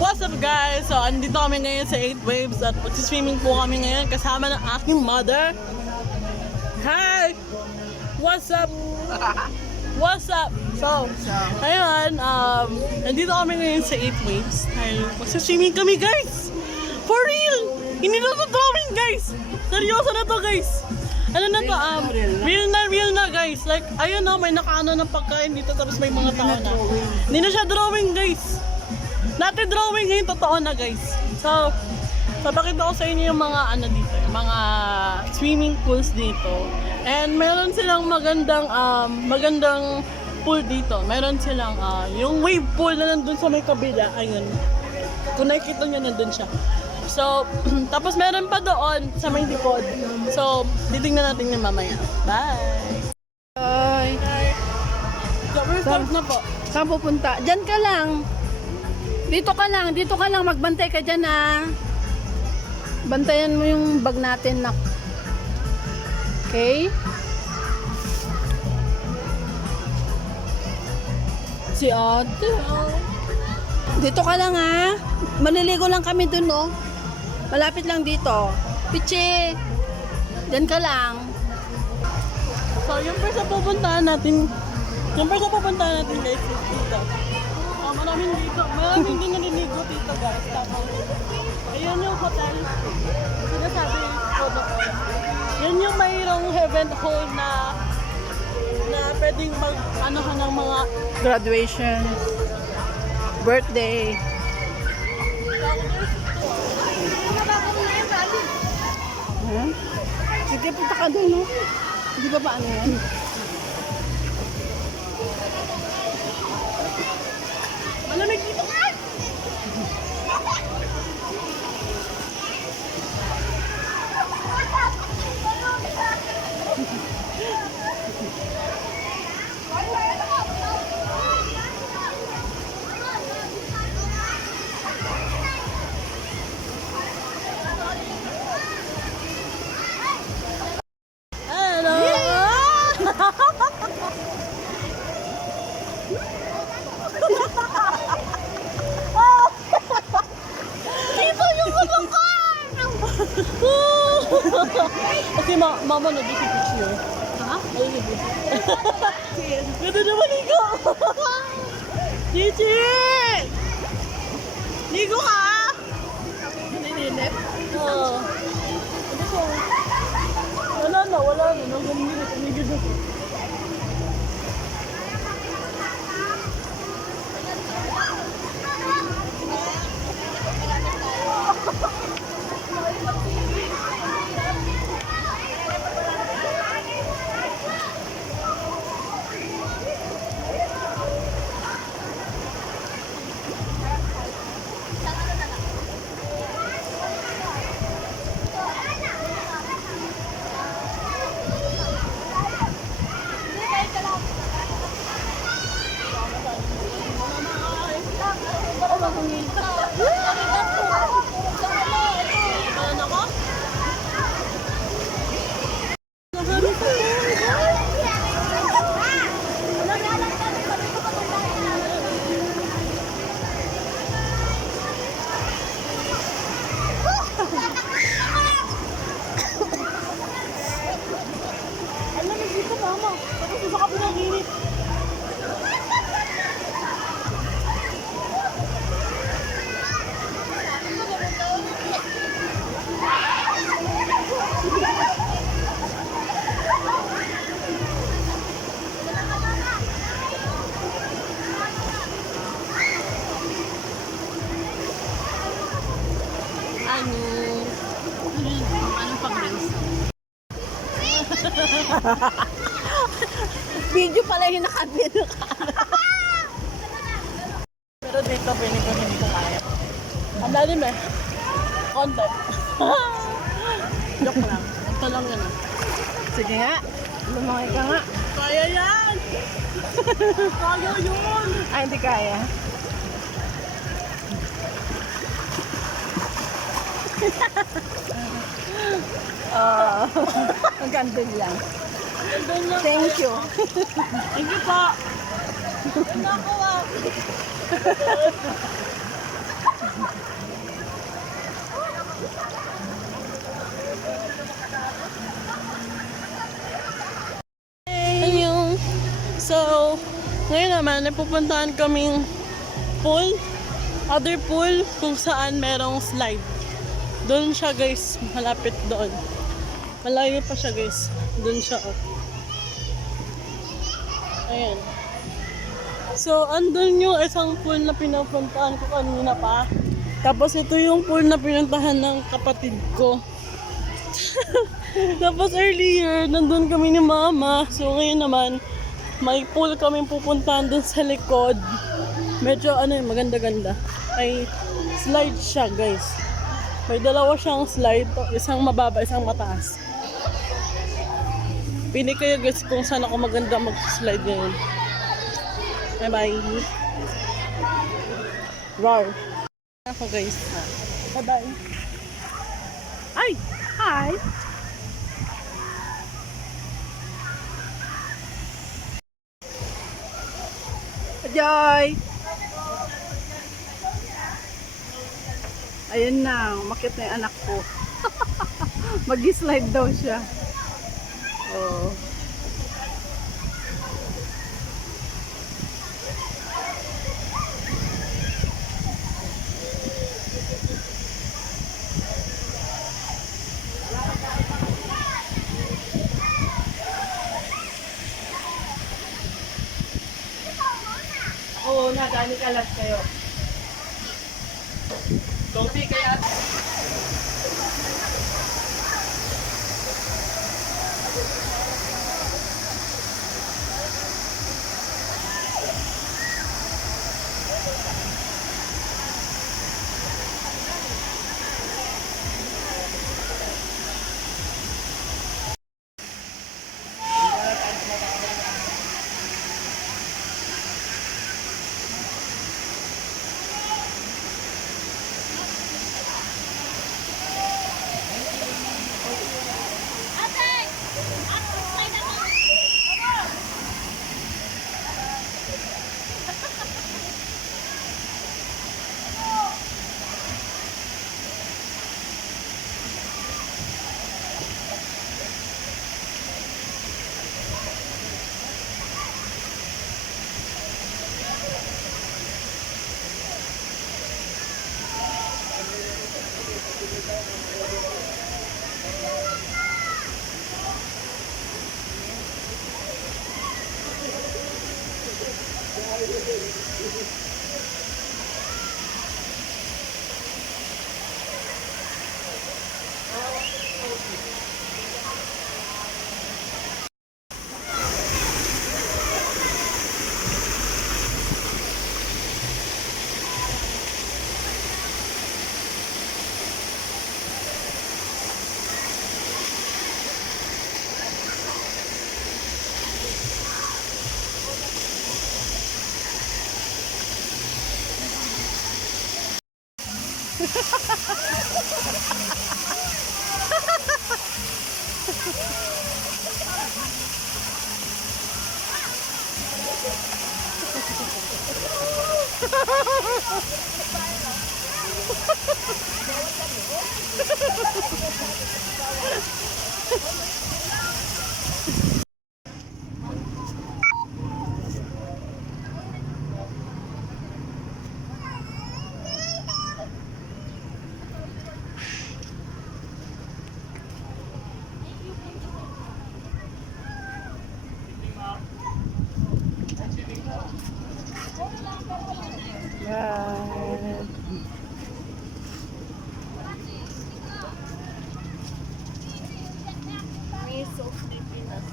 What's up guys? So andito kami ngayon sa 8 Waves at magsiswimming po kami ngayon kasama ng aking mother. Hi! What's up? What's up? So, ayun, nandito kami ngayon sa 8 Waves. Ay, magsiswimming kami guys! For real! Hindi na to drawing guys! Seryoso na to guys! Ano na to, real na guys. Like, ayun na, may nakaano ng pagkain dito tapos may mga tao na. Hindi na siya drawing guys. Natin drawing ngayon, totoo na guys. So, papakita ko sa inyo yung mga ano dito, yung mga swimming pools dito. And meron silang magandang pool dito. Meron silang yung wave pool na nandun sa may kabila. Ayun. Kung nakikita nyo, nandun siya. So, tapos meron pa doon sa may likod. So, titingnan natin yung mamaya. Bye! Bye! Start na po. Saan pupunta? Diyan ka lang. Dito ka lang. Magbantay ka dyan ah. Bantayan mo yung bag natin nak. Okay? Si ate. Dito ka lang ah. Maliligo lang kami dun oh. Malapit lang dito. Piche. Diyan ka lang. So, yung first na pupuntahan natin guys is dito. Maraming din naliligo dito guys. Tapos, ayun yung hotel. Sinasabi ko doon. Yun yung mayroong heaven hall na pwedeng mag-anohan ng mga Graduation. Birthday. Huh? Sige, punta ka doon, no? Di ba ano yan? malamig dito ka! Okay, mama na dito picture. Ha? Ayun na dito. Ganda naman ligo! Chichi! Ligo ka! Naninip? Oo. Wala na. Tumigil na. Anong pang-rinse? Video pala yung naka-video ka. Pero dito, hindi ko kaya. Ang lalim eh. Konti. Joke lang. Ito lang yun ah. Sige nga. Lumangay ka nga. Kaya yan! Kaya yun! Ay, hindi kaya. Ang ganda lang. Ganda lang. Thank you. Thank you po. Ganda ko ah. naman, ay pupuntahan kaming pool, other pool, kung saan merong slide. Doon siya guys, malapit doon. Malayo pa siya guys. Doon siya oh. Ayan. So, andun yung isang pool na pinapuntahan ko kanina pa. Tapos ito yung pool na pinuntahan ng kapatid ko. Tapos earlier, nandun kami ni mama. So ngayon naman, may pool kami pupuntahan dun sa likod. Medyo ano yung maganda-ganda. Ay slide siya guys. May dalawa siyang slide. Isang mababa, isang mataas. Pili kayo guys kung saan ako maganda mag-slide ngayon. Bye-bye. Rar. Ako guys. Bye-bye. Ay! Hi! Joy! Ayan na, umakyat na yung anak ko. Mag-slide daw siya. Oh. Oo na, dali kalas kayo. Tungsi kaya. Bye. May soap Pilipinas.